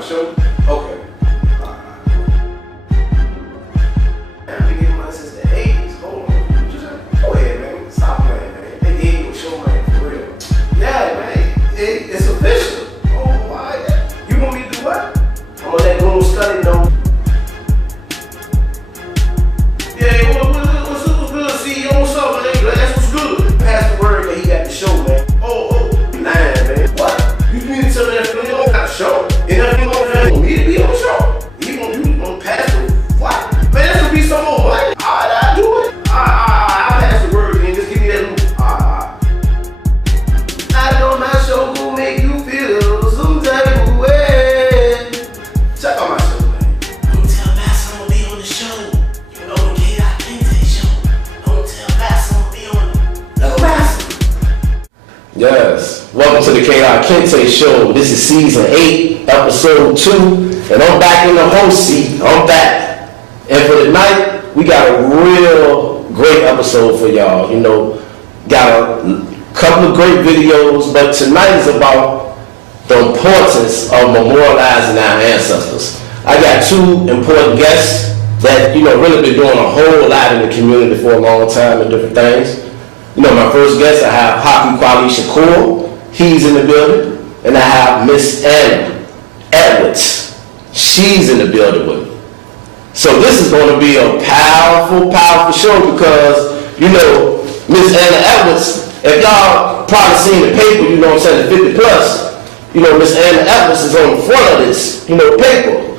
my show? Okay. I've been getting money since the 80s. Hold on. Go ahead, man. Stop playing, man. They gave you a show, man, for real. Yeah, man. It's official. Oh, why? You want me to do what? I'm gonna let Goon Study know. Yeah, what's good, CEO? What's up, man? That's what's good. Pass the word that he got the show, man. Oh, you lying, man. What? You mean to tell me that you don't got a show? And nothing on me to be on the show? You gonna pass the what? Man, that's gonna be some more money. Alright, I'll do it. I'll pass the word, man. Just give me that loop. I know my show will make you feel some type of way. Check out my show, man. Don't tell Bass I'm gonna be on the show. You know the K.Kinte show. Don't tell Bass I'm gonna be on the Little Bass. Yes, welcome to the K.Kinte show. This is season 8, episode 2, and I'm back in the host seat. I'm back. And for tonight, we got a real great episode for y'all. You know, got a couple of great videos, but tonight is about the importance of memorializing our ancestors. I got 2 important guests that, you know, really been doing a whole lot in the community for a long time and different things. You know, my first guest, I have Haki, Kweli, Shakur. He's in the building. And I have Miss Anna Edwards. She's in the building with me. So this is going to be a powerful, powerful show because, you know, Miss Anna Edwards, if y'all probably seen the paper, you know what I'm saying, the 50 plus, you know, Miss Anna Edwards is on the front of this, you know, paper.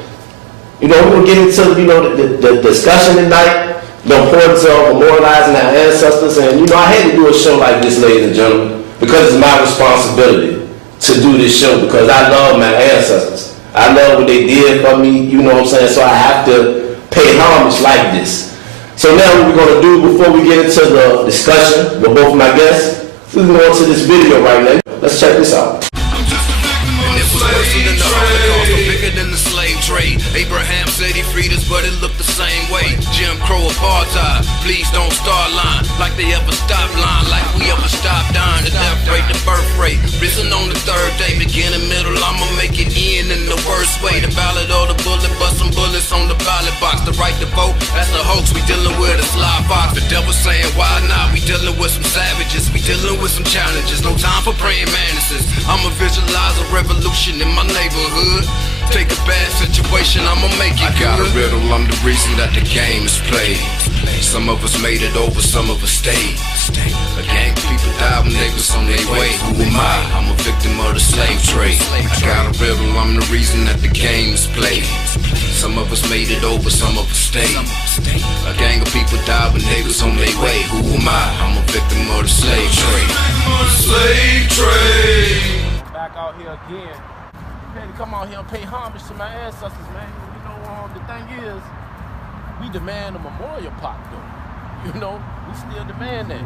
You know, we're going to get into, you know, the discussion tonight, the importance of memorializing our ancestors. And, you know, I had to do a show like this, ladies and gentlemen, because it's my responsibility to do this show because I love my ancestors. I love what they did for me, you know what I'm saying, so I have to pay homage like this. So now what we're going to do before we get into the discussion with both of my guests, we're going to go into this video right now. Let's check this out. Bigger than the slave trade. Abraham said he freed us, but it looked the same way. Jim Crow apartheid. Please don't start line like they ever stop line, like we ever stop dying. The death rate, the birth rate. Risen on the 3rd day, beginning middle. I'ma make it in the worst way. The ballot or the bullet, bust some bullets on the ballot box. The right to vote, that's the hoax. We dealing with a sly fox. The devil saying why not? We dealing with some savages. We dealing with some challenges. No time for praying mantises. I'ma visualize a revolution in my neighborhood. Take a bad situation, I'ma make it good. I got a riddle, I'm the reason that the game is played. Some of us made it over, some of us stayed. A gang of people died when they was on their way. Who am I? I'm a victim of the slave trade. I got a riddle, I'm the reason that the game is played. Some of us made it over, some of us stayed. A gang of people died when they was on their way. Who am I? I'm a victim of the slave trade. Back out here again. Ready to come out here and pay homage to my ancestors, man. You know, the thing is, we demand a memorial plaque, though. You know, we still demand that.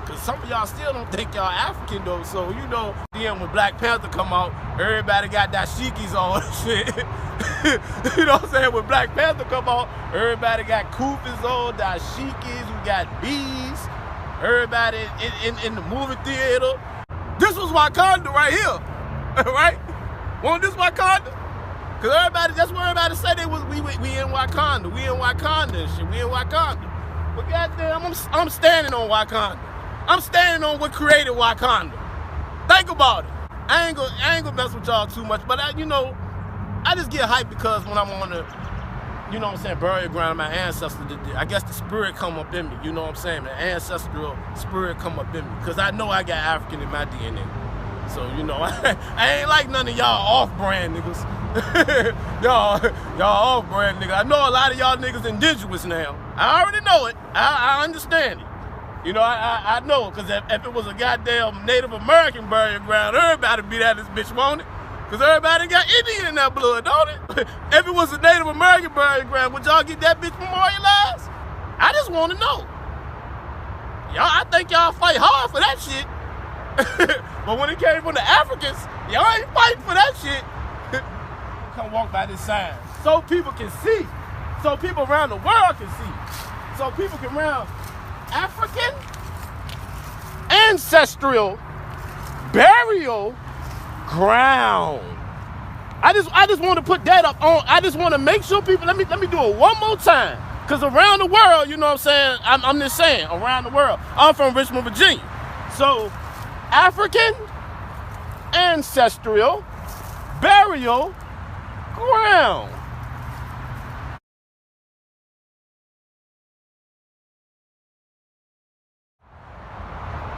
Because some of y'all still don't think y'all African, though. So, you know, then when Black Panther come out, everybody got dashikis on and shit. You know what I'm saying? When Black Panther come out, everybody got kufis on, dashikis, we got bees. Everybody in the movie theater. This was Wakanda right here, right? Wasn't this Wakanda? Cause everybody, that's what everybody said they was. We in Wakanda. We in Wakanda and shit. We in Wakanda. But goddamn, I'm standing on Wakanda. I'm standing on what created Wakanda. Think about it. I ain't gonna mess with y'all too much, but you know, I just get hyped because when I'm on the, you know what I'm saying, burial ground of my ancestors, I guess the spirit come up in me. You know what I'm saying? The ancestral spirit come up in me. Cause I know I got African in my DNA. So, you know, I ain't like none of y'all off-brand niggas. y'all off-brand niggas. I know a lot of y'all niggas indigenous now. I already know it. I understand it. You know, I know it. Because if it was a goddamn Native American burial ground, everybody be at this bitch, won't it? Because everybody got Indian in that blood, don't it? If it was a Native American burial ground, would y'all get that bitch memorialized? I just want to know. Y'all, I think y'all fight hard for that shit. But when it came from the Africans, y'all ain't fighting for that shit. Come walk by this sign so people can see. So people around the world can see. So people can around African ancestral burial ground. I just want to put that up on. I just want to make sure people. Let me do it one more time. Cause around the world, you know what I'm saying. I'm just saying around the world. I'm from Richmond, Virginia. So, African ancestral burial ground.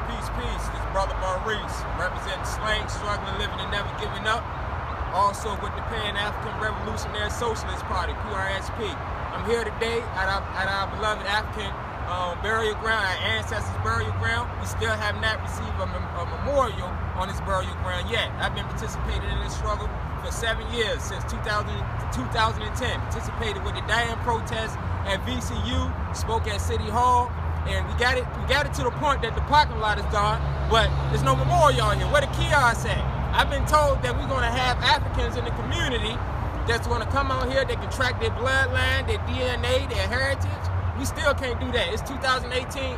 Peace. This brother Maurice, representing slang, struggling, living, and never giving up. Also with the Pan-African Revolutionary Socialist Party, PRSP. I'm here today at our beloved African burial ground, our ancestors' burial ground. We still have not received a memorial on this burial ground yet. I've been participating in this struggle for 7 years, since 2010. Participated with the dying protest at VCU, spoke at City Hall, and we got it to the point that the parking lot is gone, but there's no memorial here. Where the kiosks at? I've been told that we're gonna have Africans in the community that's gonna come out here, they can track their bloodline, their DNA, their heritage. We still can't do that. It's 2018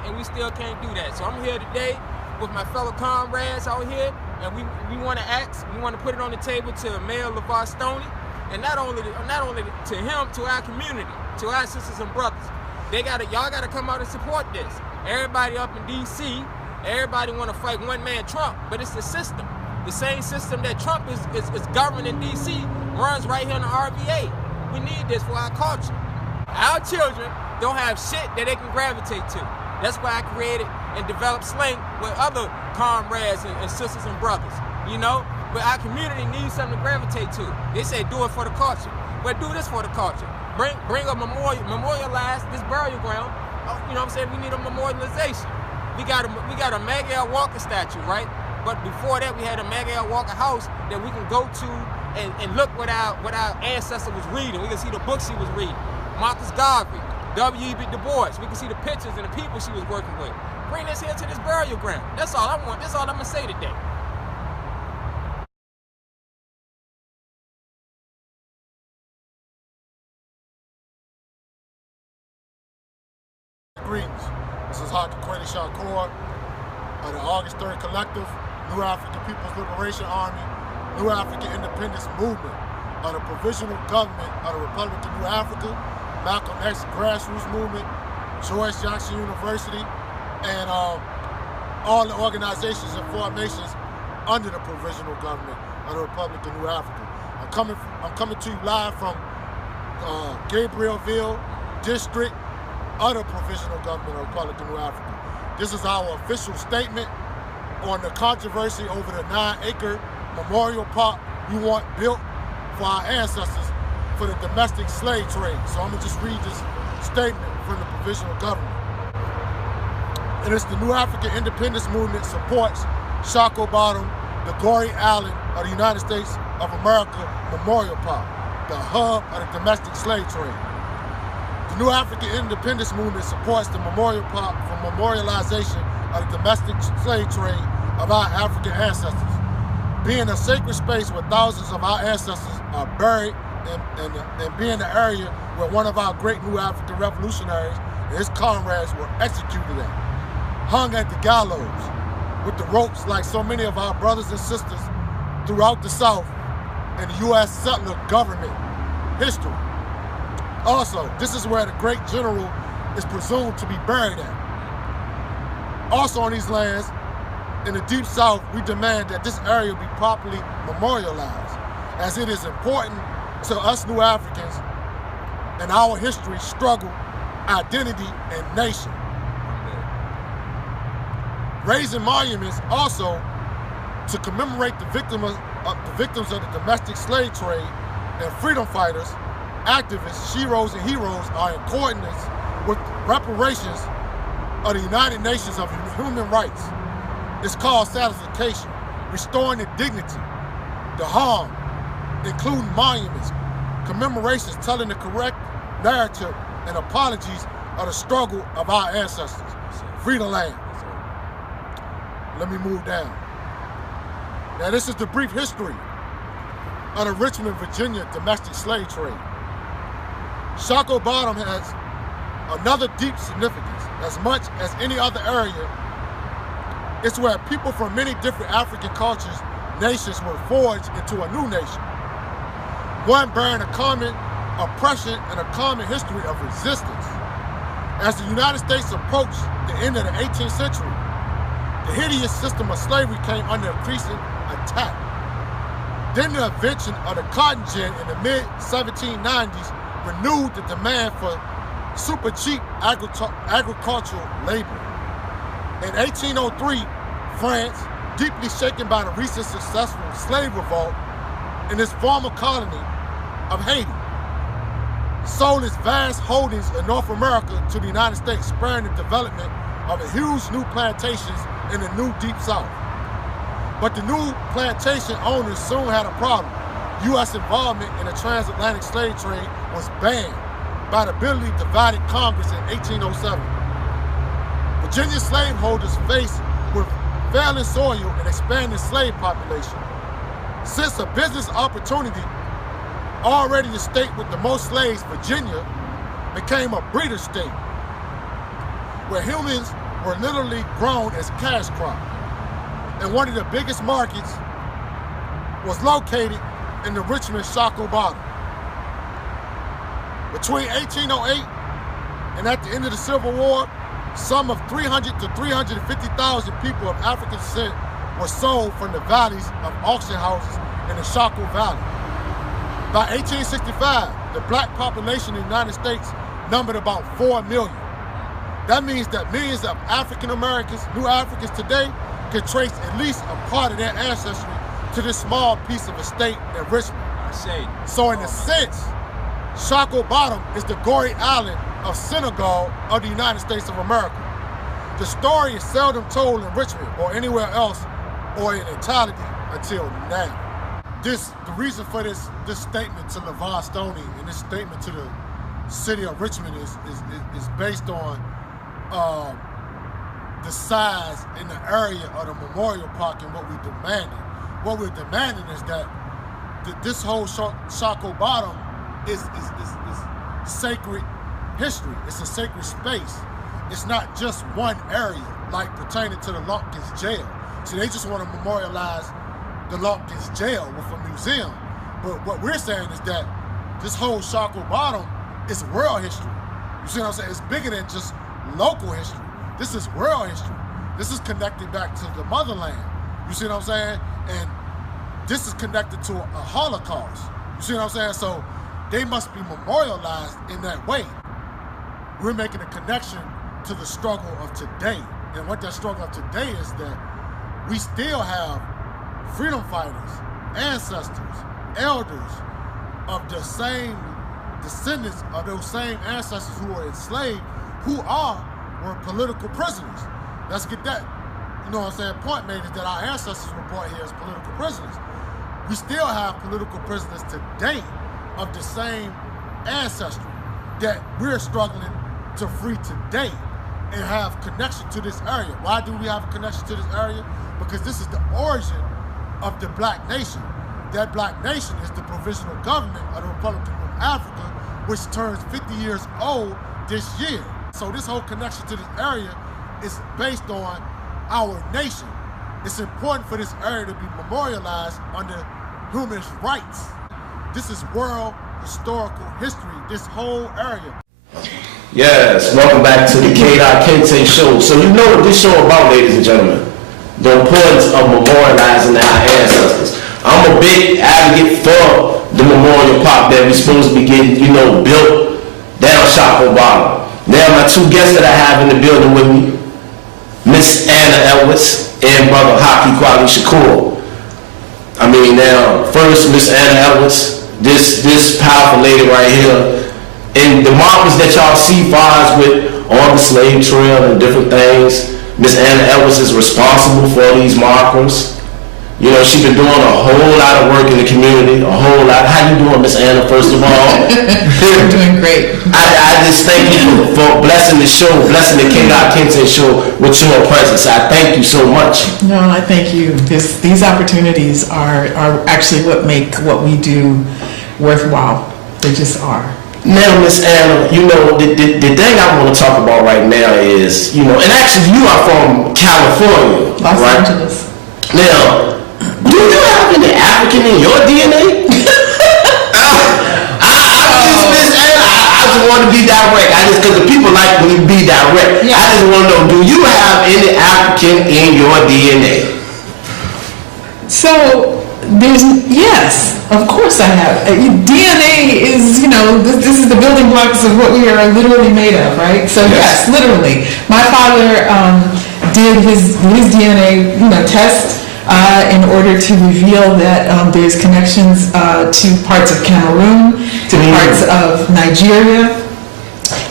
and we still can't do that. So I'm here today with my fellow comrades out here, and we wanna put it on the table to Mayor LeVar Stoney, and not only to him, to our community, to our sisters and brothers. Y'all gotta come out and support this. Everybody up in DC, everybody wanna fight one man Trump, but it's the system. The same system that Trump is governing in DC runs right here in the RVA. We need this for our culture. Our children don't have shit that they can gravitate to. That's why I created and developed slang with other comrades and sisters and brothers, you know? But our community needs something to gravitate to. They say do it for the culture. But do this for the culture. Bring a memorialize this burial ground. You know what I'm saying? We need a memorialization. We got a Miguel Walker statue, right? But before that, we had a Miguel Walker house that we can go to and look what our ancestor was reading. We can see the books he was reading. Marcus Garvey, W.E.B. Du Bois. We can see the pictures and the people she was working with. Bring this here to this burial ground. That's all I want. That's all I'm gonna say today. Greetings. This is Haki, Kweli, Shakur of the August 3rd Collective, New African People's Liberation Army, New African Independence Movement of the Provisional Government of the Republic of New Africa, Malcolm X Grassroots Movement, George Jackson University, and all the organizations and formations under the Provisional Government of the Republic of New Africa. I'm coming to you live from Gabrielville District of the Provisional Government of the Republic of New Africa. This is our official statement on the controversy over the 9-acre memorial park we want built for our ancestors for the domestic slave trade. So I'm gonna just read this statement from the Provisional Government. And it's the New African Independence Movement supports Shockoe Bottom, the Gory Island of the United States of America Memorial Park, the hub of the domestic slave trade. The New African Independence Movement supports the memorial park for memorialization of the domestic slave trade of our African ancestors. Being a sacred space where thousands of our ancestors are buried and being the area where one of our great New African revolutionaries and his comrades were executed at, hung at the gallows with the ropes like so many of our brothers and sisters throughout the South and the U.S. settler government history. Also, this is where the great general is presumed to be buried at. Also on these lands, in the Deep South, we demand that this area be properly memorialized, as it is important to us New Africans in our history, struggle, identity, and nation. Raising monuments also to commemorate the victims of the domestic slave trade and freedom fighters, activists, sheroes, and heroes are in accordance with reparations of the United Nations of Human Rights. It's called satisfaction, restoring the dignity, the harm, including monuments, commemorations telling the correct narrative and apologies of the struggle of our ancestors. Free the land. Let me move down. Now this is the brief history of the Richmond, Virginia domestic slave trade. Shockoe Bottom has another deep significance. As much as any other area, it's where people from many different African cultures, nations were forged into a new nation. one bearing a common oppression and a common history of resistance. As the United States approached the end of the 18th century, the hideous system of slavery came under increasing attack. Then the invention of the cotton gin in the mid-1790s renewed the demand for super cheap agricultural labor. In 1803, France, deeply shaken by the recent successful slave revolt in its former colony of Haiti, sold its vast holdings in North America to the United States, spurring the development of a huge new plantations in the new Deep South. But the new plantation owners soon had a problem. U.S. involvement in the transatlantic slave trade was banned by the bitterly divided Congress in 1807. Virginia slaveholders faced with failing soil and expanding slave population. Since a business opportunity, already the state with the most slaves, Virginia, became a breeder state where humans were literally grown as cash crop. And one of the biggest markets was located in the Richmond Shockoe Bottom. Between 1808 and at the end of the Civil War, some of 300 to 350,000 people of African descent were sold from the valleys of auction houses in the Shockoe Valley. By 1865, the black population in the United States numbered about 4 million. That means that millions of African Americans, new Africans today, can trace at least a part of their ancestry to this small piece of estate in Richmond. So in a sense, Shockoe Bottom is the gory island of Senegal of the United States of America. The story is seldom told in Richmond or anywhere else or in entirety until now. The reason for this statement to LeVar Stoney and this statement to the city of Richmond is based on the size and the area of the memorial park and what we're demanding. What we're demanding is that this whole Shockoe Bottom is sacred history. It's a sacred space. It's not just one area like pertaining to the Lumpkins jail. So they just want to memorialize the Lumpkins jail with a museum. But what we're saying is that this whole Shockoe Bottom is world history. You see what I'm saying? It's bigger than just local history. This is world history. This is connected back to the motherland. You see what I'm saying? And this is connected to a Holocaust. You see what I'm saying? So they must be memorialized in that way. We're making a connection to the struggle of today. And what that struggle of today is that we still have freedom fighters, ancestors, elders of the same descendants of those same ancestors who were enslaved, who were political prisoners. Let's get that, you know what I'm saying, point made is that our ancestors were brought here as political prisoners. We still have political prisoners today of the same ancestry that we're struggling to free today and have connection to this area. Why do we have a connection to this area? Because this is the origin of the black nation. That black nation is the provisional government of the Republic of Africa, which turns 50 years old this year. So this whole connection to this area is based on our nation. It's important for this area to be memorialized under human rights. This is world historical history, this whole area. Yes, welcome back to the K.Kinte show. So you know what this show about, ladies and gentlemen. The importance of memorializing our ancestors. I'm a big advocate for the memorial park that we're supposed to be getting, built down Shockoe Bottom. Now my two guests that I have in the building with me, Miss Anna Edwards and brother Haki, Kweli, Shakur. Now, first, Miss Anna Edwards, this powerful lady right here, and the markers that y'all see far as with on the slave trail and different things, Miss Anna Edwards is responsible for these markers. She's been doing a whole lot of work in the community, a whole lot. How you doing, Miss Anna, first of all? I'm doing great. I just thank you for blessing the show, blessing the K.Kinte show with your presence. I thank you so much. No, I thank you. These opportunities are actually what make what we do worthwhile. They just are. Now, Miss Anna, the thing I want to talk about right now is, and actually you are from California, Los right? Angeles. Now, do you have any African in your DNA? want to be direct. Because the people like when you be direct. Yeah. I just want to know, do you have any African in your DNA? So yes, of course I have. DNA is, this is the building blocks of what we are literally made of, right? So yes, literally. My father did his DNA, test in order to reveal that there's connections to parts of Cameroon, to parts of Nigeria,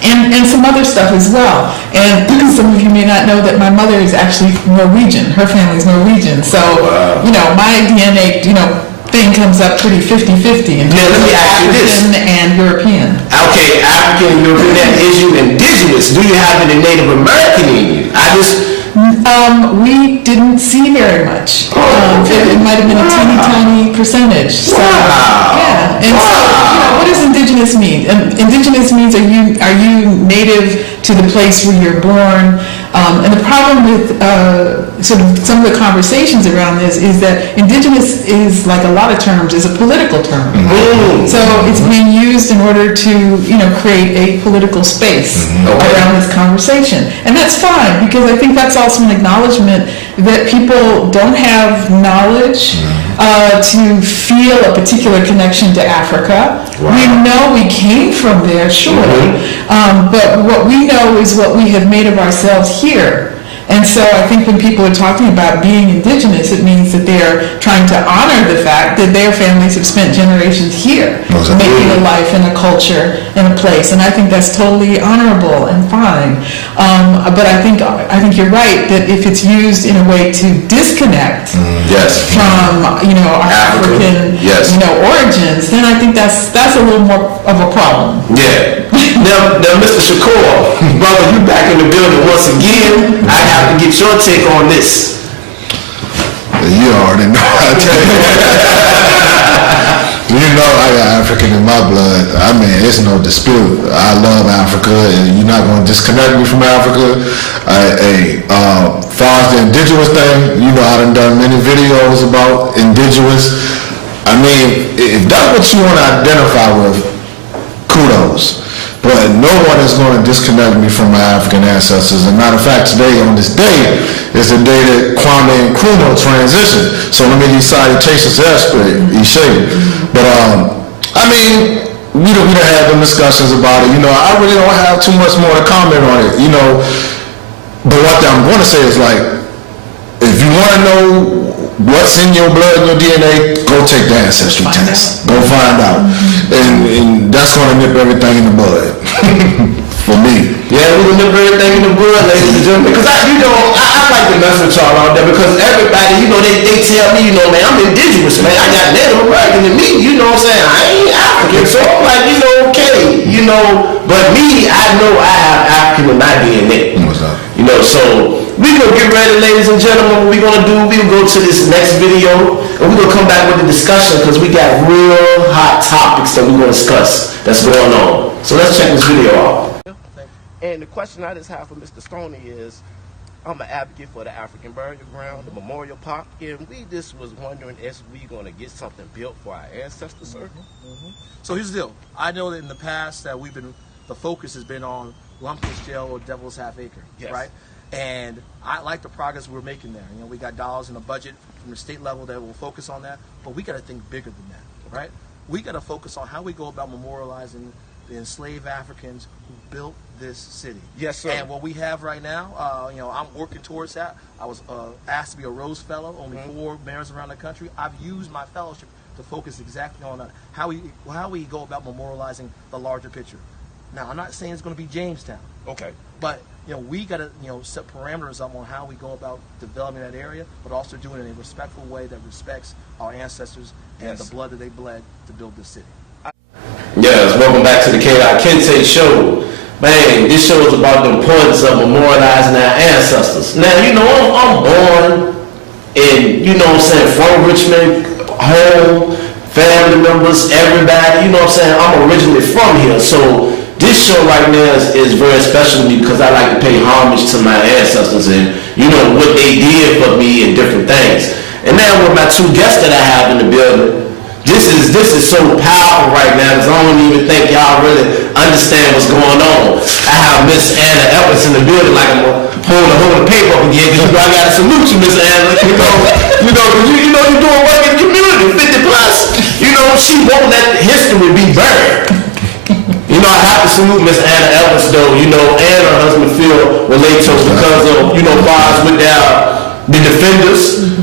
and some other stuff as well. And some of you may not know that my mother is actually Norwegian. Her family's Norwegian. So, my DNA, thing comes up pretty 50-50 in terms of African and European. Okay, African and European. That is you indigenous. Do you have any Native American in you? We didn't see very much. It might have been a teeny tiny percentage. So, yeah. And so, what does indigenous mean? Indigenous means are you native to the place where you're born? And the problem with sort of some of the conversations around this is that indigenous is, like a lot of terms, is a political term. So it's being used in order to, create a political space around this conversation. And that's fine, because I think that's also an acknowledgement that people don't have knowledge to feel a particular connection to Africa. We know we came from there, surely, but what we know is what we have made of ourselves here. And so I think when people are talking about being indigenous, it means that they're trying to honor the fact that their families have spent generations here, making a life and a culture and a place. And I think that's totally honorable and fine. But I think you're right that if it's used in a way to disconnect from our African origins, then I think that's a little more of a problem. Yeah. Now, Mr. Shakur, brother, you back in the building once again. I have to get your take on this. You already know. I tell you. I got African in my blood. I mean, it's no dispute. I love Africa, and you're not going to disconnect me from Africa. Far as the indigenous thing, I done many videos about indigenous. I mean, if that's what you want to identify with, kudos. But no one is going to disconnect me from my African ancestors. As a matter of fact, today, on this day, is the day that Kwame Nkrumah transitioned. So let me give salutations to that spirit, Ishe. But, I mean, we done had them discussions about it. I really don't have too much more to comment on it, But what I'm going to say is, like, if you want to know what's in your blood and your DNA, go take the ancestry test. Go find out. And that's going to nip everything in the bud. For me. Yeah, we can nip everything in the bud, ladies and gentlemen. Because I like to mess with y'all out there, because everybody, they tell me, man, I'm indigenous, man. I got Native American in me, what I'm saying? I ain't African. So I'm like, okay, but me, I know I have African in my DNA. So we're going to get ready, ladies and gentlemen. What we're going to do, we're going to go to this next video, and we're going to come back with a discussion, because we got real hot topics that we're going to discuss that's going on. So let's check this video out. And the question I just have for Mr. Stoney is, I'm an advocate for the African Burial Ground, the Memorial Park, and we just was wondering if we going to get something built for our ancestors, sir. So here's the deal. I know that in the past that the focus has been on Lumpkin's Jail or Devil's Half Acre, right? And I like the progress we're making there. We got dollars in the budget from the state level that will focus on that, but we got to think bigger than that, right? We got to focus on how we go about memorializing the enslaved Africans who built this city. Yes, sir. And what we have right now, I'm working towards that. I was asked to be a Rose Fellow, only 4 mayors around the country. I've used my fellowship to focus exactly on how we go about memorializing the larger picture. Now, I'm not saying it's going to be Jamestown. Okay. But, we got to, set parameters up on how we go about developing that area, but also doing it in a respectful way that respects our ancestors and the blood that they bled to build this city. Yes, welcome back to the K.Kinte show. Man, this show is about the importance of memorializing our ancestors. Now, I'm born in, from Richmond, home, family members, everybody, I'm originally from here. So this show right now is very special to me, because I like to pay homage to my ancestors and, what they did for me and different things. And now with my 2 guests that I have in the building, this is because this is so powerful right now, because I don't even think y'all really understand what's going on. I have Miss Anna Evans in the building, like I'm holding the paper up again, because I got to salute you, Miss Anna. You know, you're doing work in the community, 50 plus. You know, she won't let history be buried. You know, I have to salute Miss Anna Evans, though. You know, and her husband Phil Relato, because of, bars with the defenders,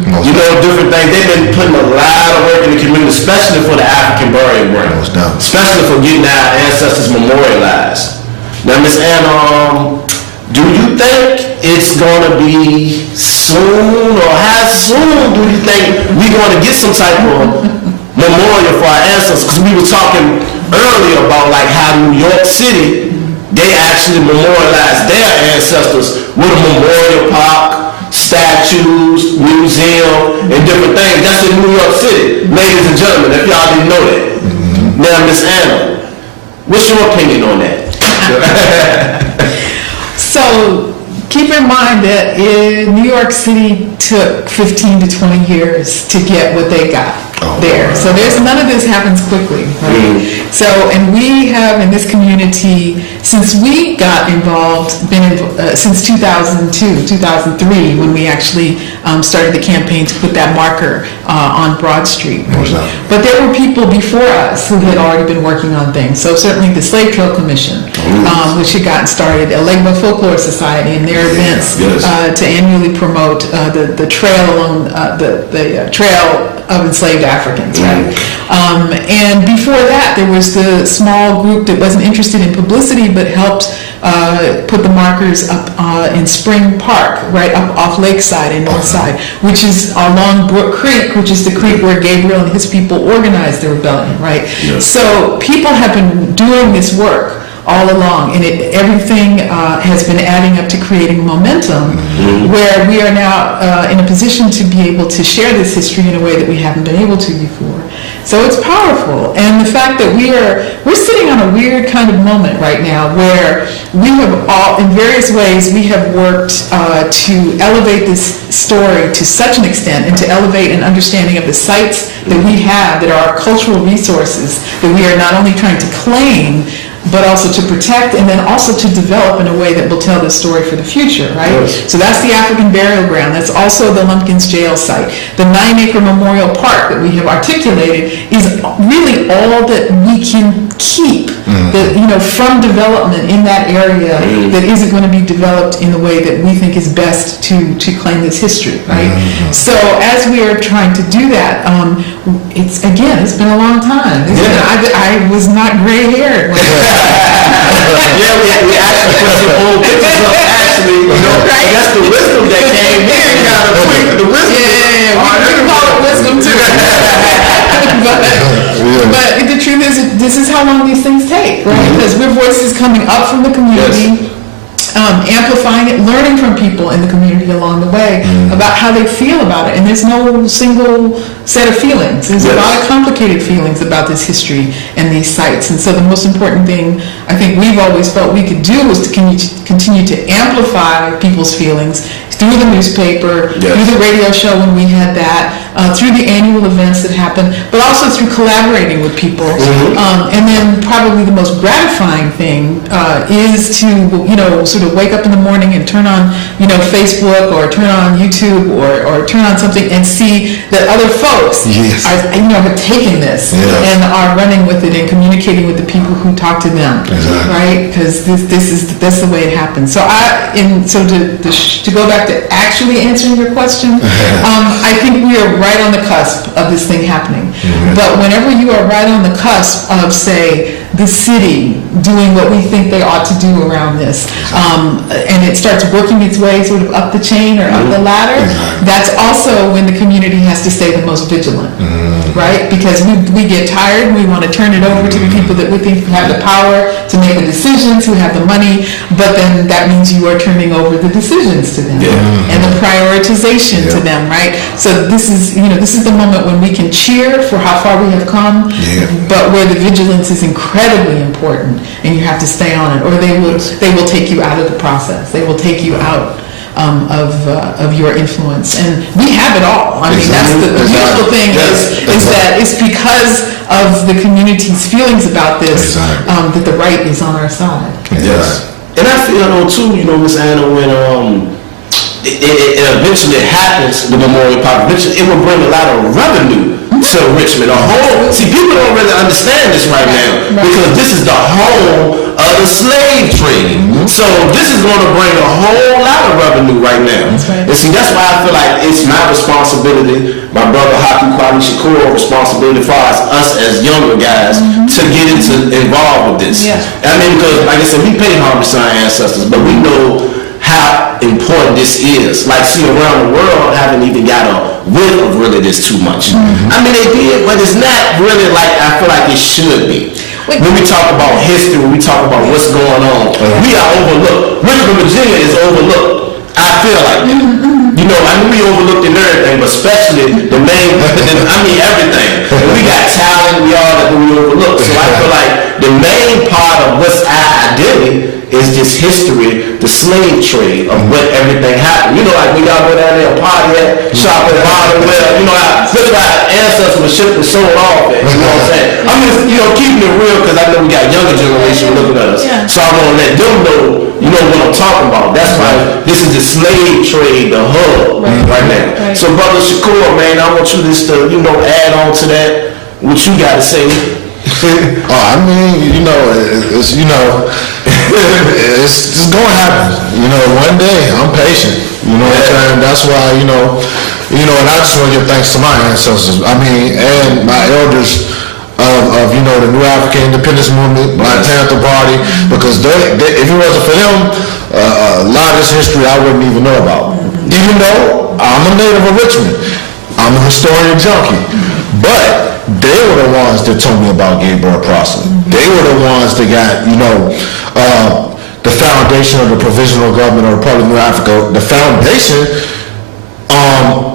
different things. They've been putting a lot of work in the community, especially for the African Burial Ground, especially for getting our ancestors memorialized. Now, Miss Anna, do you think it's going to be soon, or how soon do you think we're going to get some type of memorial for our ancestors? Because we were talking earlier about like how New York City, they actually memorialized their ancestors with a memorial park, statues, museum, and different things. That's in New York City, ladies and gentlemen, if y'all didn't know that. Now, Miss Anna, what's your opinion on that? So keep in mind that New York City took 15 to 20 years to get what they got there. So none of this happens quickly, right? So, and we have in this community, since we got involved, since 2002, 2003, when we actually started the campaign to put that marker on Broad Street. Right? But there were people before us who had already been working on things. So certainly the Slave Trail Commission, which had gotten started, Alegba Folklore Society, and their events to annually promote the trail along the trail of enslaved Africans, right? And before that, there was the small group that wasn't interested in publicity, but helped put the markers up in Spring Park, right up off Lakeside and Northside, which is along Brook Creek, which is the creek where Gabriel and his people organized the rebellion, right? So people have been doing this work all along, and everything has been adding up to creating momentum where we are now in a position to be able to share this history in a way that we haven't been able to before. So it's powerful, and the fact that we're sitting on a weird kind of moment right now where we have all, in various ways, we have worked to elevate this story to such an extent, and to elevate an understanding of the sites that we have that are our cultural resources that we are not only trying to claim, but also to protect, and then also to develop in a way that will tell this story for the future, right? Yes. So that's the African Burial Ground. That's also the Lumpkins Jail site. The 9-acre memorial park that we have articulated is really all that we can keep from development in that area that isn't going to be developed in the way that we think is best to claim this history, right? So as we are trying to do that, it's been a long time. I was not gray-haired when we actually put some old pictures up, actually, right? That's the wisdom that came in, kind of quick. The wisdom. We can call it wisdom too. But the truth is, this is how long these things take, right? Because we're voices coming up from the community, amplifying it, learning from people in the community along the way about how they feel about it. And there's no single set of feelings. There's a lot of complicated feelings about this history and these sites. And so the most important thing I think we've always felt we could do was to continue to amplify people's feelings through the newspaper, through the radio show when we had that, through the annual events that happen, but also through collaborating with people. And then probably the most gratifying thing is to, sort of wake up in the morning and turn on, Facebook or turn on YouTube or turn on something and see that other folks have taken this and are running with it and communicating with the people who talk to them, right? Because that's the way it happens. So to go back to actually answering your question, I think we are right on the cusp of this thing happening. But whenever you are right on the cusp of, say, the city doing what we think they ought to do around this, and it starts working its way sort of up the chain or up the ladder, that's also when the community has to stay the most vigilant, right? Because we get tired and we want to turn it over to the people that we think have the power to make the decisions, who have the money, but then that means you are turning over the decisions to them and the prioritization to them, right? So this is the moment when we can cheer for how far we have come, but where the vigilance is incredibly important, and you have to stay on it, or they will take you out of the process. They will take you out of your influence. And we have it all. I mean, that's the beautiful thing is that it's because of the community's feelings about this that the right is on our side. Yes. And I feel though too, you know, Miss Anna, when it eventually happens, the Memorial Park, it will bring a lot of revenue to Richmond. See, people don't really understand this right now because this is the home of the slave trade. So this is going to bring a whole lot of revenue right now. And see, that's why I feel like it's my responsibility, my brother Haki, Kweli, Shakur, responsibility for us as younger guys to get involved with this. I mean, because like I said, we pay homage to our ancestors, but we know how important this is. Like, see, around the world haven't even got a whiff of really this too much. I mean, they did, but it's not really like I feel like it should be. When we talk about history, when we talk about what's going on, we are overlooked. Richmond, Virginia is overlooked. I feel like that. You know, I mean, we overlooked in everything, but especially the main, I mean, everything. And we got talent, we all that we overlooked. So I feel like the main part of what's our identity is this history, the slave trade of what everything happened. You know, like when y'all go down there and party at Shockoe Bottom, where, you know, look at our ancestors were shipped and sold off at, you know what I'm saying? I'm just, you know, keeping it real because I know we got younger generation looking at us. So I want to let them know, you know, what I'm talking about. That's why this is the slave trade, the hub right now. So Brother Shakur, man, I want you just to, you know, add on to that, what you got to say. I mean, you know, it's just going to happen. You know, one day. I'm patient. You know what I'm saying? That's why, you know, and I just want to give thanks to my ancestors. I mean, and my elders of you know, the New African Independence Movement, Black Panther Party, because they, if it wasn't for them, a lot of this history I wouldn't even know about. Even though I'm a native of Richmond, I'm a historian junkie, but they were the ones that told me about Gabriel Prosser. They were the ones that got, you know, the foundation of the Provisional Government of the Republic of New Africa. The foundation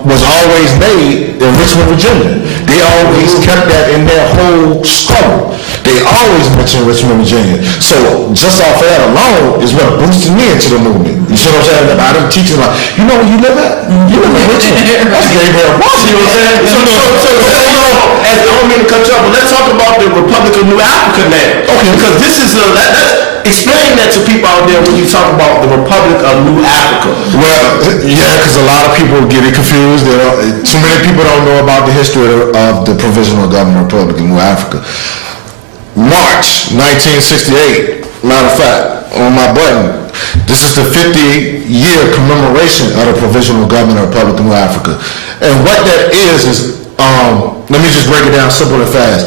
was always made in Richmond, Virginia. They always kept that in their whole struggle. They always mentioned Richmond, Virginia. So just off of that alone is what boosted me into the movement. You see what I'm saying? I didn't teach them like, you know where you live at? You live in Richmond. That's Gabriel Prosser. You know what I'm saying? As the don't mean to cut you off, but let's talk about the Republic of New Africa now. Okay. Because this is explain that to people out there when you talk about the Republic of New Africa. Well, yeah, because a lot of people get it confused. Too many people don't know about the history of the Provisional Government Republic of New Africa. March 1968, matter of fact, on my button, this is the 50-year commemoration of the Provisional Government Republic of New Africa. And what that is let me just break it down simple and fast.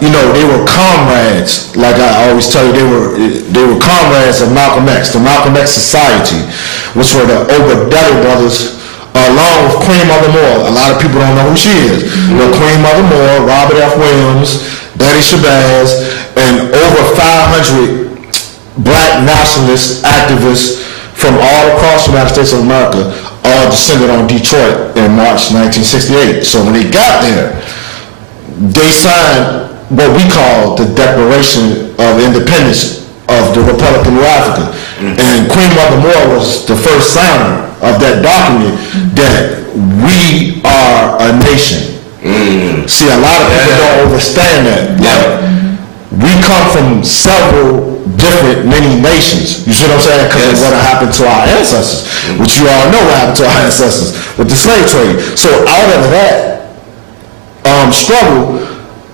You know, they were comrades, like I always tell you, they were comrades of Malcolm X, the Malcolm X Society, which were the Obadiah brothers, along with Queen Mother Moore. A lot of people don't know who she is. You know, Queen Mother Moore, Robert F. Williams, Daddy Shabazz, and over 500 black nationalist activists from all across the United States of America, all descended on Detroit in March 1968. So when they got there, they signed what we call the Declaration of Independence of the Republic of New Africa. And Queen Mother Moore was the first signer of that document that we are a nation. See, a lot of people don't understand that. We come from several different, many nations. You see what I'm saying? Because of what happened to our ancestors, which you all know what happened to our ancestors with the slave trade. So out of that struggle,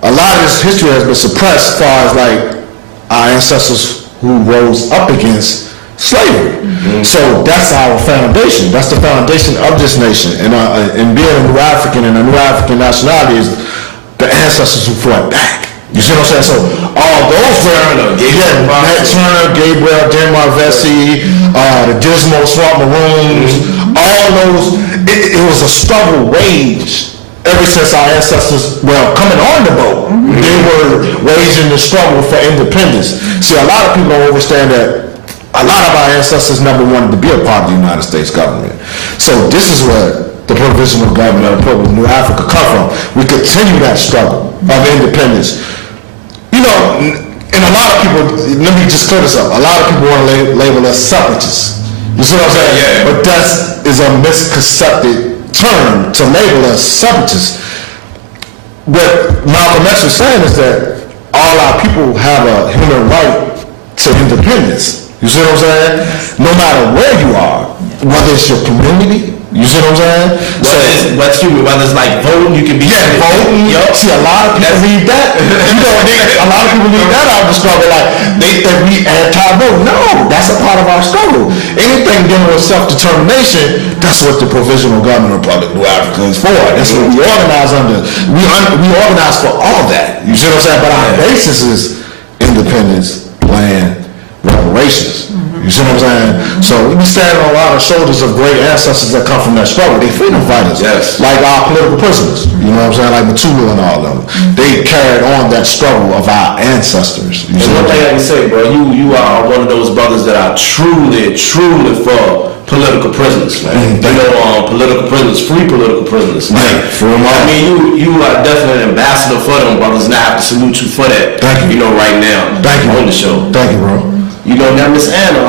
a lot of this history has been suppressed as far as like our ancestors who rose up against slavery. So that's our foundation. That's the foundation of this nation. And being a New African and a New African nationality is the ancestors who fought back. You see what I'm saying? So all those were Matt Turner, Gabriel, Denmark Vesey, the Dismal Swamp Maroons, all those, it was a struggle waged ever since our ancestors, coming on the boat. They were waging the struggle for independence. See, a lot of people don't understand that a lot of our ancestors never wanted to be a part of the United States government. So this is where the Provisional Government of the Republic of New Africa come from. We continue that struggle of independence. You know, and a lot of people, let me just clear this up, a lot of people want to label us separatists. You see what I'm saying? Yeah. But that is a misconcepted term to label us separatists. What Malcolm X was saying is that all our people have a human right to independence. You see what I'm saying? No matter where you are, whether it's your community, you see what I'm saying? Whether it's like voting, you can be voting. Yep. See, a lot of people read that. A lot of people read that out of the struggle like they we anti-vote. No, that's a part of our struggle. Anything dealing with self-determination, that's what the Provisional Government Republic of Afrika is for. That's what we organize under. We organize for all that. You see what I'm saying? But our basis is independence, land, reparations. You see what I'm saying? So we be standing on a lot of shoulders of great ancestors that come from that struggle. They freedom fighters. Yes. Like our political prisoners. You know what I'm saying? Like Matulu and all of them. They carried on that struggle of our ancestors. You and one thing I can say, bro, you are one of those brothers that are truly for political prisoners, man. Political prisoners, free political prisoners. Like, I mean, you are definitely an ambassador for them brothers, and I have to salute you for that. Thank you. Right now. Thank you. On the show. Thank you, bro. Now, Miss Anna,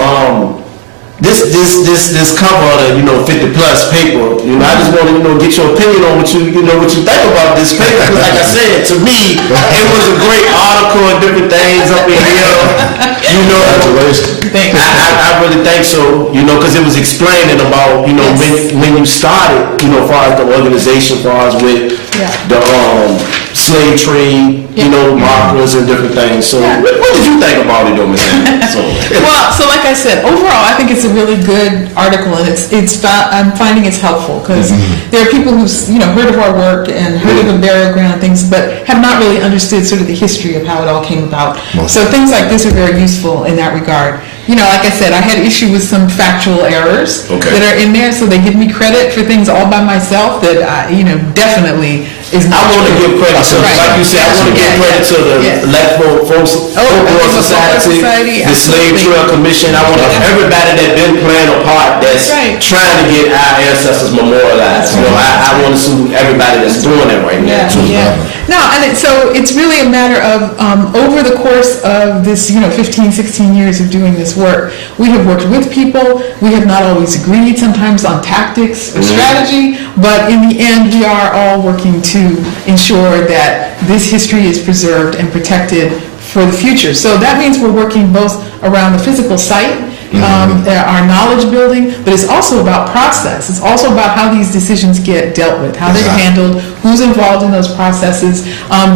this cover of the 50 plus paper, I just want to get your opinion on what you think about this paper. Because like I said, to me, it was a great article and different things up in here. I really think so. Because it was explaining about when you started, as far as the organization, as far as with the slave trade, markers and different things. So what did you think about it, though, Ms. Anna? So like I said, overall, I think it's a really good article, and I'm finding it's helpful because there are people who've heard of our work and heard of the burial ground things, but have not really understood sort of the history of how it all came about. So things like this are very useful in that regard. Like I said, I had issue with some factual errors that are in there, so they give me credit for things all by myself that definitely is not I want to true. give credit to, like you said, I want to give credit to the Electoral Folklore Society, the Slave Trail Commission. I want everybody that's been playing a part that's trying to get our ancestors memorialized. I want to salute everybody that's doing that right now. No, and so it's really a matter of over the course of this 15, 16 years of doing this work, we have worked with people. We have not always agreed sometimes on tactics or strategy, but in the end we are all working to ensure that this history is preserved and protected for the future. So that means we're working both around the physical site, our knowledge building, but it's also about process. It's also about how these decisions get dealt with, how they're handled, who's involved in those processes.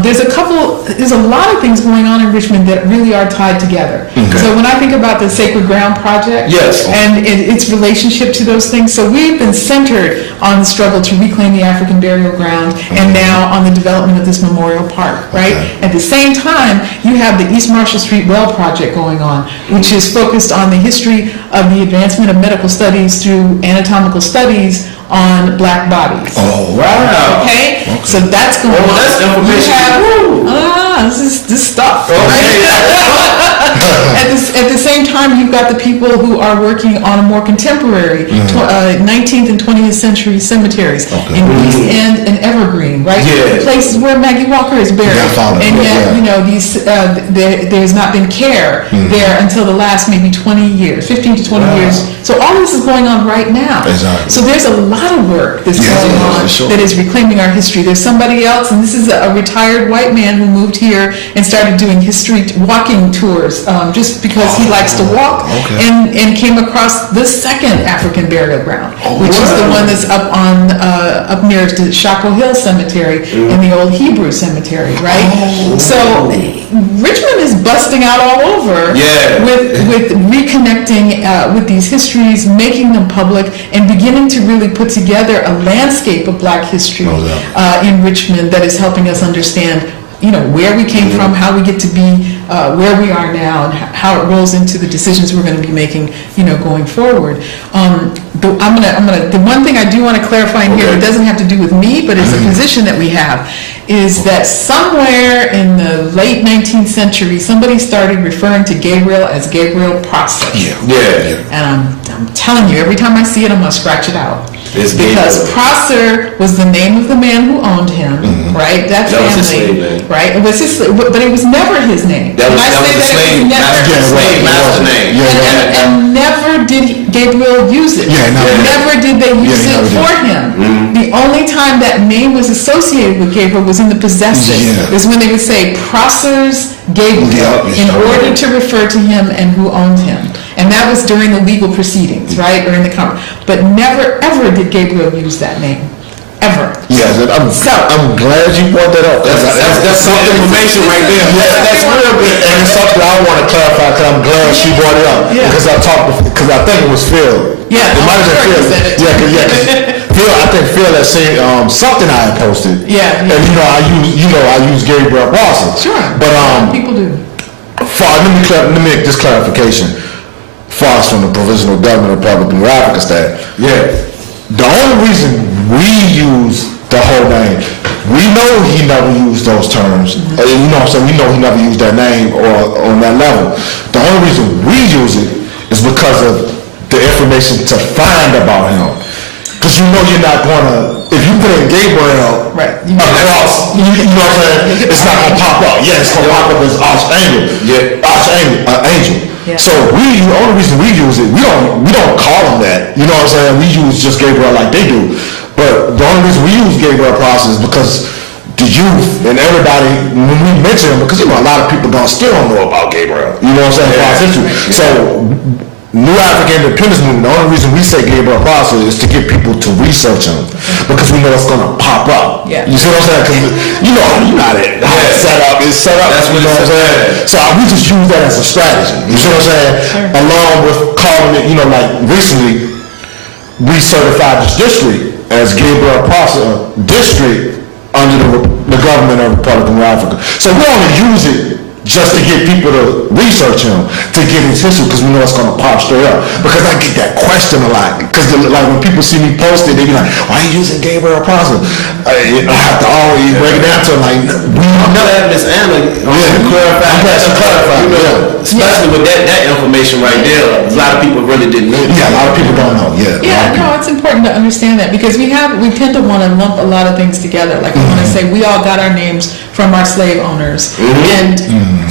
There's a lot of things going on in Richmond that really are tied together. So when I think about the Sacred Ground Project and its relationship to those things, so we've been centered on the struggle to reclaim the African burial ground and now on the development of this memorial park, right? At the same time, you have the East Marshall Street Well Project going on, which is focused on the history of the advancement of medical studies through anatomical studies on black bodies. Oh, wow. Okay? So that's going on. That's information. This stuff. At the same time, you've got the people who are working on a more contemporary 19th and 20th century cemeteries in East End and Evergreen, right? The places where Maggie Walker is buried. And yet, there's not been care there until the last maybe 20 years, 15 to 20 years. So all this is going on right now. So there's a lot of work that's going on that is reclaiming our history. There's somebody else, and this is a retired white man who moved here and started doing walking tours just because he likes to walk and came across the second African burial ground, which is the one that's up near the Shockoe Hill Cemetery and the old Hebrew Cemetery, right? So Richmond is busting out all over with reconnecting with these histories, making them public, and beginning to really put together a landscape of black history in Richmond that is helping us understand where we came from, how we get to be where we are now, and how it rolls into the decisions we're going to be making, going forward. The one thing I do want to clarify in here, it doesn't have to do with me, but it's a position that we have, is that somewhere in the late 19th century, somebody started referring to Gabriel as Gabriel Prosser. And I'm telling you, every time I see it, I'm going to scratch it out. Because Prosser was the name of the man who owned him, right? right? That was family, his slave name. right? It was his, but it was never his name. That was the slave master name. And never did Gabriel use it. Never did they use it for him. The only time that name was associated with Gabriel was in the possessive. It was when they would say Prosser's Gabriel in order to refer to him and who owned him. And that was during the legal proceedings, right? Or in the but never ever did Gabriel use that name. Ever. Yes, I'm glad you brought that up. That's some information right there. Yeah, that's real good. And it's something I want to clarify because I'm glad she brought it up. Because I think it was Phil. Yeah, it might have been Phil. Phil, I think Phil had seen something I had posted. Yeah. And I use Gabriel Prosser. Sure. But people do. Let me make this clarification. Far from the Provisional Government of Republic of Afrika the only reason we use the whole name, we know he never used those terms. So we know he never used that name or on that level. The only reason we use it is because of the information to find about him. Because you're not going to, if you put in Gabriel across, you know what I'm saying? It's not going to pop up. Yeah, it's going to pop up as Archangel. Angel. Yeah. So the only reason we use it, we don't call him that. You know what I'm saying? We use just Gabriel like they do. But the only reason we use Gabriel Prosser is because the youth and everybody, when we mention him, because a lot of people still don't know about Gabriel. You know what I'm saying? So New African Independence Movement, the only reason we say Gabriel Prosser is to get people to research him because we know it's going to pop up. Yeah. You see what I'm saying? Because you know how it's set up. It's set up. That's what I'm saying. So we just use that as a strategy. You see what I'm saying? Sure. Along with calling it, like recently, we certified this district as Gabriel Prosser District under the government of the Republic of Afrika. So we only use it just to get people to research him, to get his history, because we know it's going to pop straight up. Because I get that question a lot. Because like when people see me post it, they be like, why are you using Gabriel Prosser? I have to always break it down to them, like, we know. Miss Anna, clarify. Especially with that information right there, a lot of people really didn't know. Yeah, a lot of people don't know. It's important to understand that because we tend to want to lump a lot of things together. Like we want to say we all got our names from our slave owners, and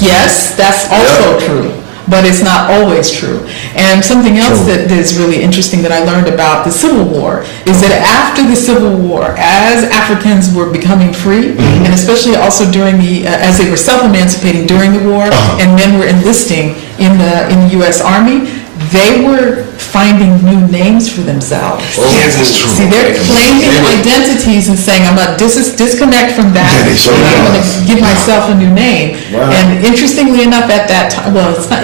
yes, that's also true. But it's not always true. And something else that is really interesting that I learned about the Civil War is that after the Civil War, as Africans were becoming free, and especially also during as they were self-emancipating during the war, and men were enlisting in the U.S. Army, they were finding new names for themselves. Yes, that's true. See, they're claiming identities and saying, I'm going to disconnect from that. I'm going to give myself a new name. Wow. And interestingly enough, at that time,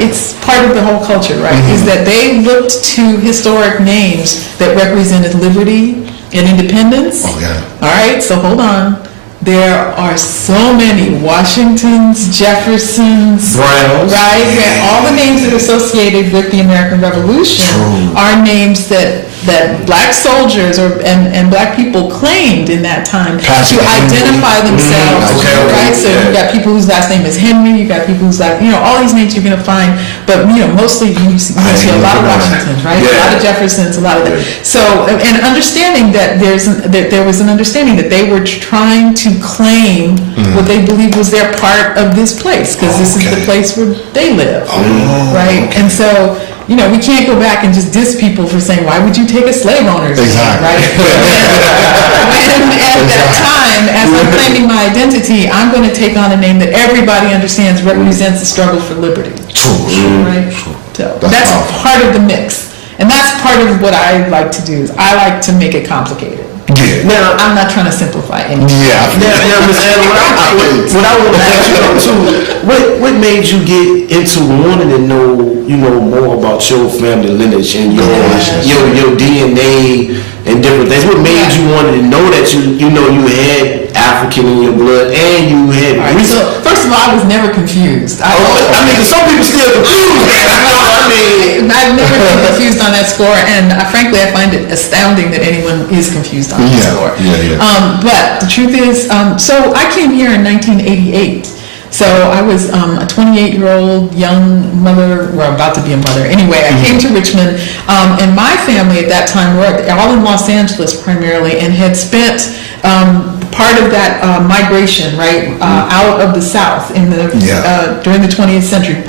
it's part of the whole culture, right? Is that they looked to historic names that represented liberty and independence. All right, so hold on. There are so many Washingtons, Jeffersons, Browns, right? All the names that are associated with the American Revolution are names that black soldiers and black people claimed in that time to identify themselves, right? So you got people whose last name is Henry, you got people whose last, all these names you're going to find, but mostly you see a lot of Washingtons, right? A lot of Jeffersons, a lot of them. So, and understanding that there was an understanding that they were trying to claim what they believed was their part of this place, because this is the place where they live, right? And so, we can't go back and just diss people for saying, why would you take a slave owner's name, right? And at that time, as I'm claiming my identity, I'm going to take on a name that everybody understands represents the struggle for liberty. Right? So that's part of the mix. And that's part of what I like to do, is I like to make it complicated. Now, I'm not trying to simplify anything. Now, Ms. Anna, what I want to ask you too, what made you get into wanting to know, more about your family lineage and your DNA and different things? What made you want to know that you had African in your blood and you had? Right, so first of all, I was never confused. Some people still confused. I've never been confused on that score, and frankly, I find it astounding that anyone is confused on that score. But the truth is, so I came here in 1988. So I was a 28-year-old young mother, or about to be a mother. Anyway, I came to Richmond, and my family at that time were all in Los Angeles primarily, and had spent part of that migration, right, out of the South in the during the 20th century.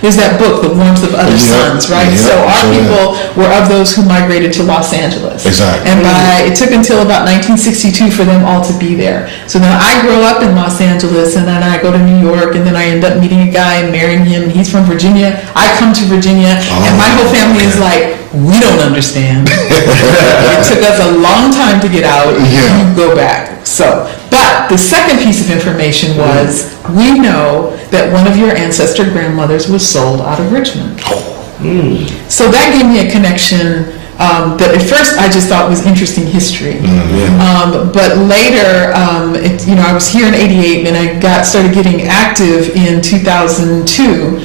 There's that book, The Warmth of Other Suns, right? So our people were of those who migrated to Los Angeles. Exactly. And it took until about 1962 for them all to be there. So now I grow up in Los Angeles, and then I go to New York, and then I end up meeting a guy and marrying him. He's from Virginia. I come to Virginia, and my whole family is like, we don't understand. It took us a long time to get out. You go back. But the second piece of information was, we know that one of your ancestor grandmothers was sold out of Richmond. So that gave me a connection that at first I just thought was interesting history. But later, I was here in '88 and I started getting active in 2002.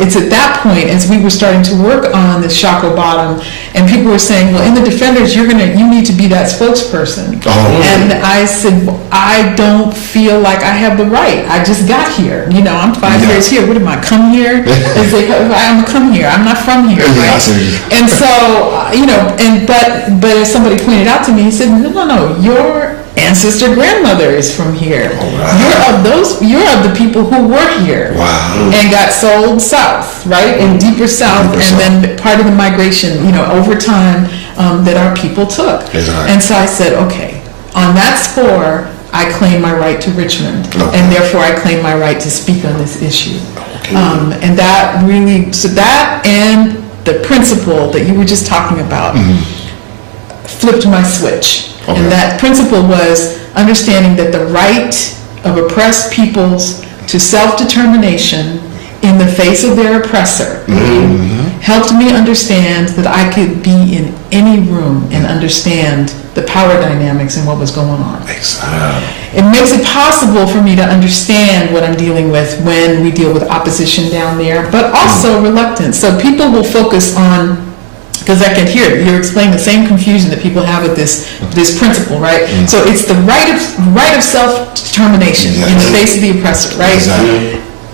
It's at that point, as we were starting to work on the Shockoe Bottom, and people were saying, well, in the Defenders, you need to be that spokesperson. And I said, well, I don't feel like I have the right. I just got here. I'm 5 years here. What am I, come here? I'm a come here. I'm not from here, right? And so, but as somebody pointed out to me, he said, no, your ancestor grandmother is from here. You're of the people who were here and got sold south, right? And deeper south, then part of the migration, over time that our people took. And so I said, okay, on that score, I claim my right to Richmond, and therefore I claim my right to speak on this issue. And that really, that and the principle that you were just talking about flipped my switch. And that principle was understanding that the right of oppressed peoples to self-determination in the face of their oppressor helped me understand that I could be in any room and understand the power dynamics and what was going on. It makes it possible for me to understand what I'm dealing with when we deal with opposition down there, but also reluctance. So people will focus on, because I can hear it, you're explaining the same confusion that people have with this principle, right? So it's the right of self-determination in the face of the oppressor, right?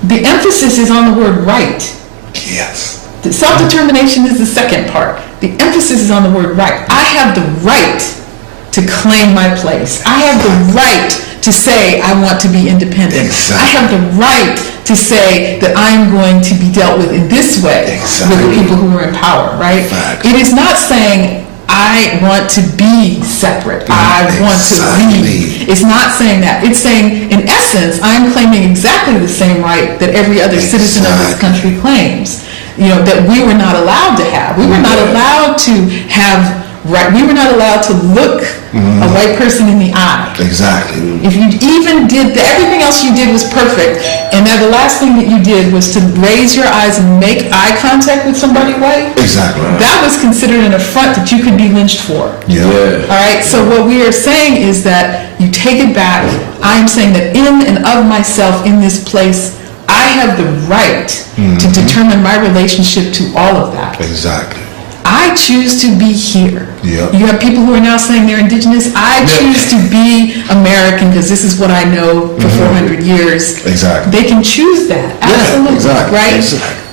The emphasis is on the word right. The self-determination is the second part. The emphasis is on the word right. I have the right to claim my place. I have the right to say I want to be independent. I have the right to say that I'm going to be dealt with in this way with the people who are in power, right? It is not saying I want to be separate. I want to leave. It's not saying that. It's saying, in essence, I'm claiming exactly the same right that every other citizen of this country claims. That we were not allowed to have. We were not allowed to have right. We were not allowed to look a white person in the eye. If you even did everything else you did was perfect, and then the last thing that you did was to raise your eyes and make eye contact with somebody white. That was considered an affront that you could be lynched for. All right. So what we are saying is that you take it back. I am saying that in and of myself in this place, I have the right to determine my relationship to all of that. I choose to be here. You have people who are now saying they're indigenous. I choose to be American because this is what I know for 400 years. They can choose that. Absolutely. Right?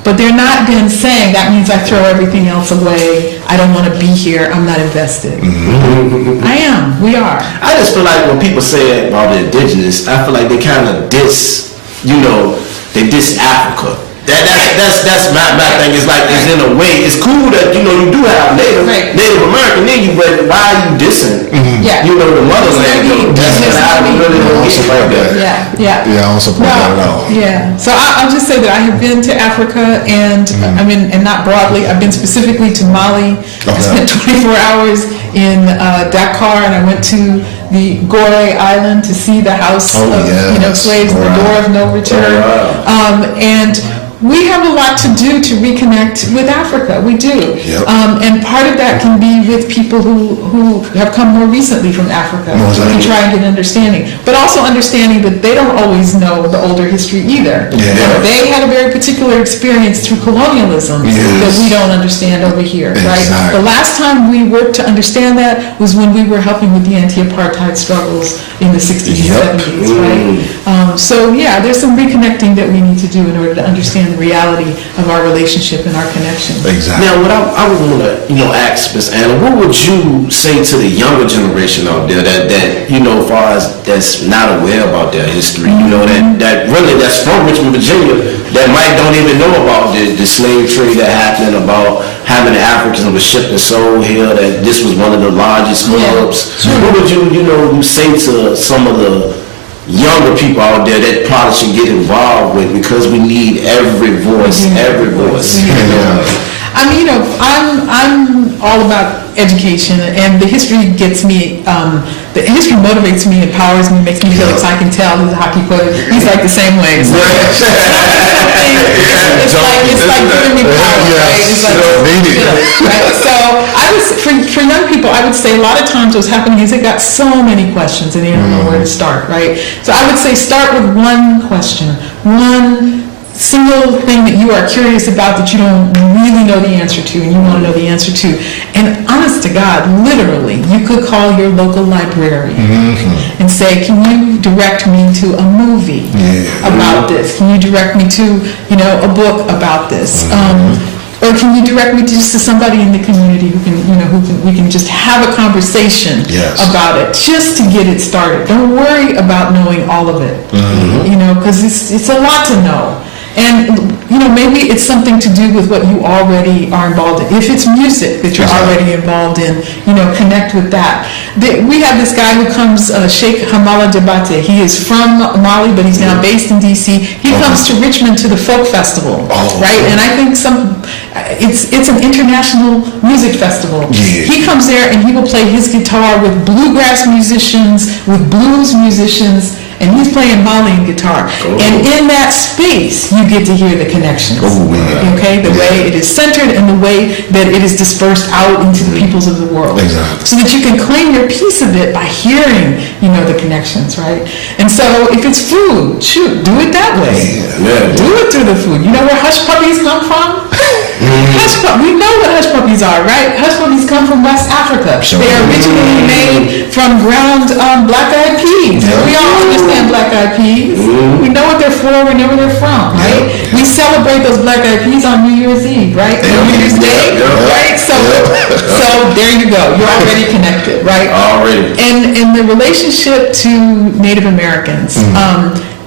But they're not then saying that means I throw everything else away. I don't want to be here. I'm not invested. I am. We are. I just feel like when people say about the indigenous, I feel like they kind of they diss Africa. That's my thing. It's like, it's in a way, it's cool that you do have Native American in you, but why are you dissing? The motherland. That's what I really don't support that. I don't support that at all. So I'll just say that I have been to Africa, and and not broadly. I've been specifically to Mali. I spent 24 hours in Dakar, and I went to the Gore Island to see the house of slaves, and the door of no return. And we have a lot to do to reconnect with Africa. We do. And part of that can be with people who have come more recently from Africa to try and get an understanding. But also understanding that they don't always know the older history either. They had a very particular experience through colonialism that we don't understand over here, right? The last time we worked to understand that was when we were helping with the anti-apartheid struggles in the 60s and 70s, right? So there's some reconnecting that we need to do in order to understand understand the reality of our relationship and our connection. Exactly. Now, what I would want to, ask Ms. Anna, what would you say to the younger generation out there that as far as that's not aware about their history, that really that's from Richmond, Virginia, that don't even know about the slave trade that happened, about having the Africans were shipped and sold here, that this was one of the largest hubs. Sure. What would you say to some of the younger people out there that probably should get involved with, because we need every voice, every voice. I mean, I'm all about education, and the history gets me, the history motivates me, empowers me, makes me feel like I can tell. He's a Haki player. He's like the same way. So it's like giving me power, right? It's like, right? So for young people, I would say a lot of times what's happening is they got so many questions and they don't know where to start, right? So I would say start with one question, one single thing that you are curious about that you don't really know the answer to and you want to know the answer to. And honest to God, literally, you could call your local librarian and say, can you direct me to a movie about this? Can you direct me to, a book about this? Or can you direct me to somebody in the community who can, we can just have a conversation about it, just to get it started. Don't worry about knowing all of it, because it's a lot to know. And, maybe it's something to do with what you already are involved in. If it's music that you're already involved in, connect with that. We have this guy who comes, Sheikh Hamala Debate. He is from Mali, but he's now based in D.C. He comes to Richmond to the folk festival, right? And I think it's an international music festival. He comes there and he will play his guitar with bluegrass musicians, with blues musicians, and he's playing Malian guitar. And in that space, you get to hear the connections. Okay? The way it is centered and the way that it is dispersed out into the peoples of the world. So that you can claim your piece of it by hearing, the connections, right? And so if it's food, shoot, do it that way. Do it through the food. You know where hush puppies come from? We know what hush puppies are, right? Hush puppies come from West Africa. They are originally made from ground black-eyed peas. We all understand black-eyed peas. We know what they're for. We know where they're from, right? We celebrate those black-eyed peas on New Year's Eve, right? On New Year's Day, right? So there you go. You're already connected, right? Already. And the relationship to Native Americans.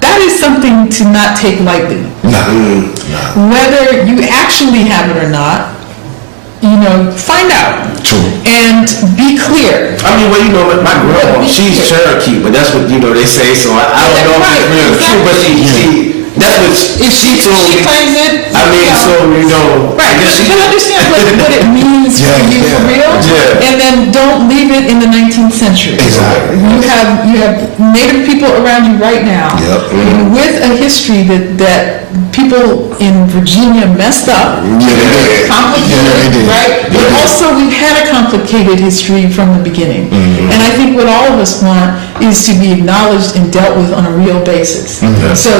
That is something to not take lightly. Whether you actually have it or not, find out. And be clear. I mean, my grandma, she's Cherokee, but that's what, they say, so I don't know if it's real true, but that's what she told me. She claims it. I mean, Right, but understand what it means for you for real, and then don't leave it in the 19th century. Exactly. You have Native people around you right now with a history that people in Virginia messed up. Complicated, right? But also we've had a complicated history from the beginning. And I think what all of us want is to be acknowledged and dealt with on a real basis. So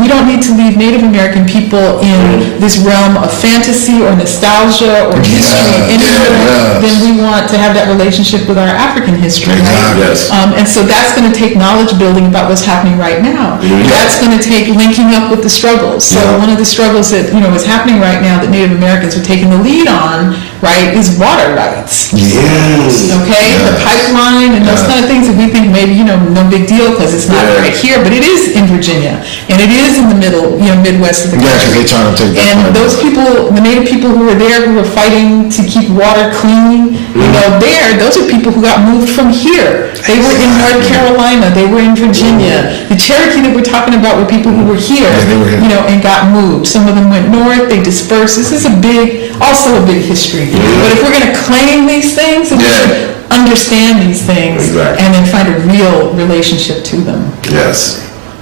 we don't need to leave Native American people in this realm of fantasy or nostalgia or history any more than we want to have that relationship with our African history, right? And so that's going to take knowledge building about what's happening right now. That's going to take linking up with the struggles. So one of the struggles that is happening right now that Native Americans are taking the lead on, right, is water rights. Okay, the pipeline and those kind of things that we think maybe no big deal because it's not right here, but it is in Virginia and it is in the middle, Midwest of the country. And those people, the Native people who were there, who were fighting to keep water clean, those are people who got moved from here. They were in North Carolina, they were in Virginia. The Cherokee that we're talking about were people who were here, and got moved. Some of them went north, they dispersed. This is also a big history. But if we're going to claim these things, then we should understand these things and then find a real relationship to them.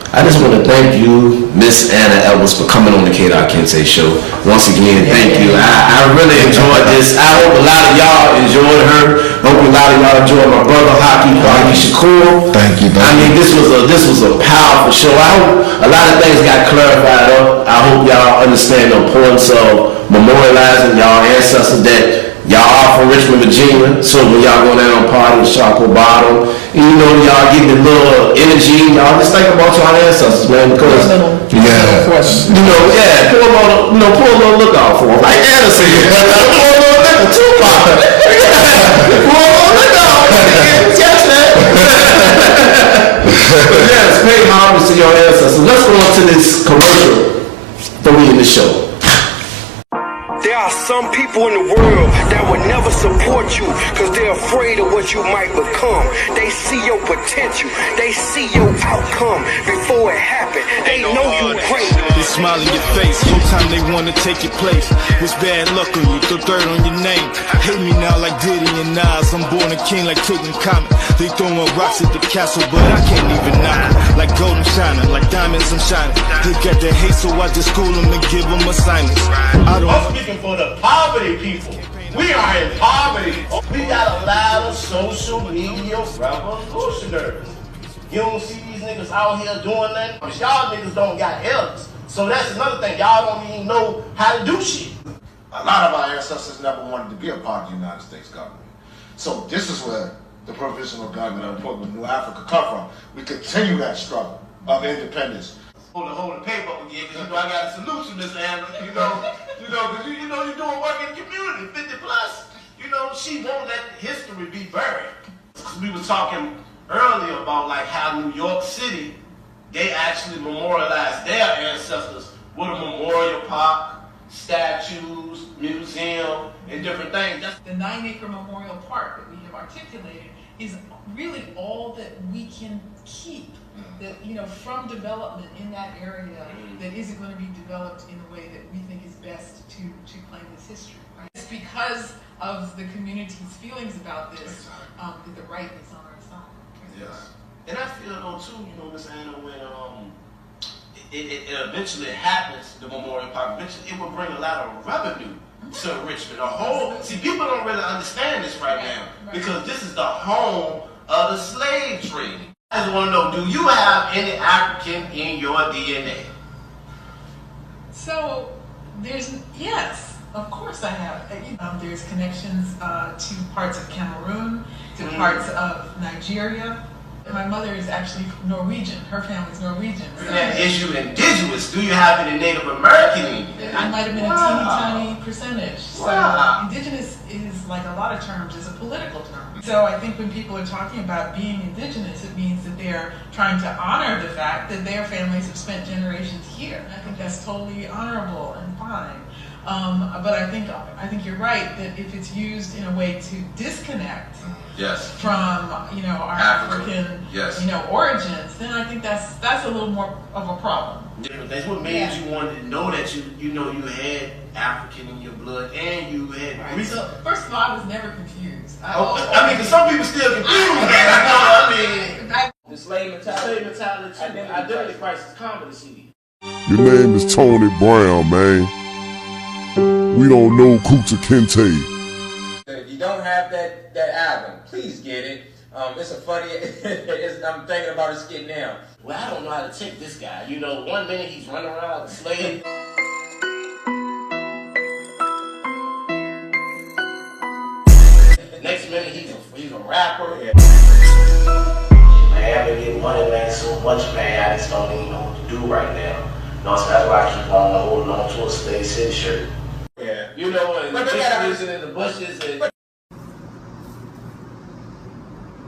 I just want to thank you, Miss Anna Ellis, for coming on the K.Kinte show. Once again, thank you. I really enjoyed this. I hope a lot of y'all enjoyed her. I hope a lot of y'all enjoyed my brother, Haki, Kweli, Shakur. Thank you. I mean, this was a powerful show. I hope a lot of things got clarified up. I hope y'all understand the importance of memorializing y'all ancestors, that Y'all are from Richmond, Virginia, so when y'all go down and party with Shockoe Bottom, and you know y'all getting a little energy, y'all just think about your ancestors, man, because pull a little look out for them. Like Anna said, pull a little look too far. Pull a little look out. Catch that. But yes, pay homage to your ancestors. Let's go on to this commercial for we in the show. There are some people in the world that would never support you because they're afraid of what you might become. They see your potential. They see your outcome before it happens. They know you great. They smile in your face. Whole time they want to take your place. Wish bad luck on you. Throw dirt on your name. Hate me now like Diddy and Nas. I'm born a king like K.Kinte. They throwing rocks at the castle, but I can't even knock it. Like gold I'm shining, like diamonds I'm shining. They got the hate, so I just school them and give them assignments. I don't. For the poverty people. We are in poverty. We got a lot of social media revolutionaries. You don't see these niggas out here doing that. Y'all niggas don't got elders. So that's another thing. Y'all don't even know how to do shit. A lot of our ancestors never wanted to be a part of the United States government. So this is where the provisional government of New Africa come from. We continue that struggle of independence. Hold the paper up again, because you know I got a solution, Miss Anna. Because you're doing work in the community, 50 plus. She won't let history be buried. We were talking earlier about like how New York City, they actually memorialized their ancestors with a memorial park, statues, museum, and different things. The 9-acre memorial park that we have articulated is really all that we can keep. That from development in that area that isn't going to be developed in a way that we think is best to claim this history. Right? It's because of the community's feelings about this that the right is on our side. Yes. And I feel though too, Miss Anna, when it eventually happens, the memorial park, eventually it will bring a lot of revenue to Richmond. See, people don't really understand this right now because this is the home of the slave trade. I just want to know, do you have any African in your DNA? So, yes, of course I have. There's connections to parts of Cameroon, to parts of Nigeria. My mother is actually Norwegian. Her family's Norwegian. So. Yeah, is you indigenous? Do you have any Native American in you? I might have been a tiny percentage. So indigenous is, like a lot of terms, is a political term. So I think when people are talking about being indigenous, it means that they're trying to honor the fact that their families have spent generations here. I think that's totally honorable and fine. But I think you're right that if it's used in a way to disconnect from our African origins, then I think that's a little more of a problem. That's what made you want to know that you had African in your blood and you had. Right. So first of all, I was never confused. Because some people still confused. The slave mentality, identity crisis comedy CD. Your name is Tony Brown, man. We don't know K.Kinte. If you don't have that album, please get it. It's a funny. I'm thinking about a skit now. Well, I don't know how to take this guy. 1 minute he's running around with a slave. Next minute he's a rapper. Man, I've been getting money, man, so much, man. I just don't even know what to do right now. So that's why I keep on holding on to a Slave City shirt. Yeah. And listen in the bushes and.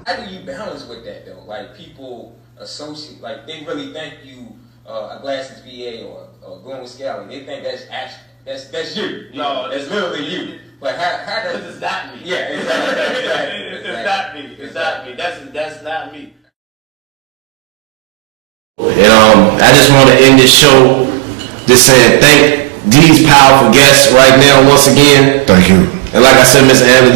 How do you balance with that though? Like people associate, like they really think you a Glasses VA or going with Scally. They think that's you. No, that's literally you. But how does this is not me? Yeah, exactly. It's not me. It's not me. That's not me. And I just want to end this show just saying thank these powerful guests right now once again. Thank you. And like I said, Miss Anna,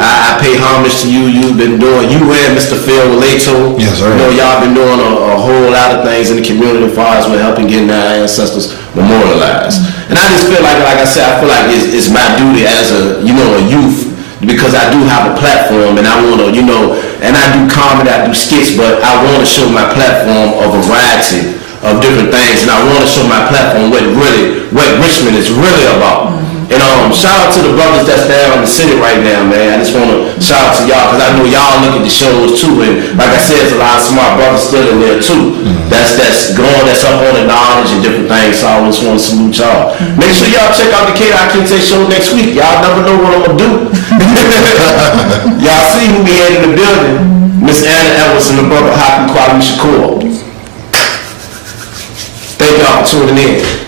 I pay homage to you. You've been doing, you and Mr. Phil Relato. Yes, sir. Y'all been doing a whole lot of things in the community as far as we're helping getting our ancestors memorialized. And I just feel like I said, I feel like it's my duty as a youth, because I do have a platform and I want to, and I do comedy, I do skits, but I want to show my platform a variety of different things, and I want to show my platform what Richmond is really about. And shout out to the brothers that's down in the city right now, man. I just want to shout out to y'all because I know y'all look at the shows too. And like I said, there's a lot of smart brothers still in there too. That's up on the knowledge and different things. So I just want to salute y'all. Make sure y'all check out the K.Kinte show next week. Y'all never know what I'm gonna do. Y'all see who we had in the building. Miss Anna Ellis and the brother Haki, Kweli, Shakur. Thank y'all for tuning in.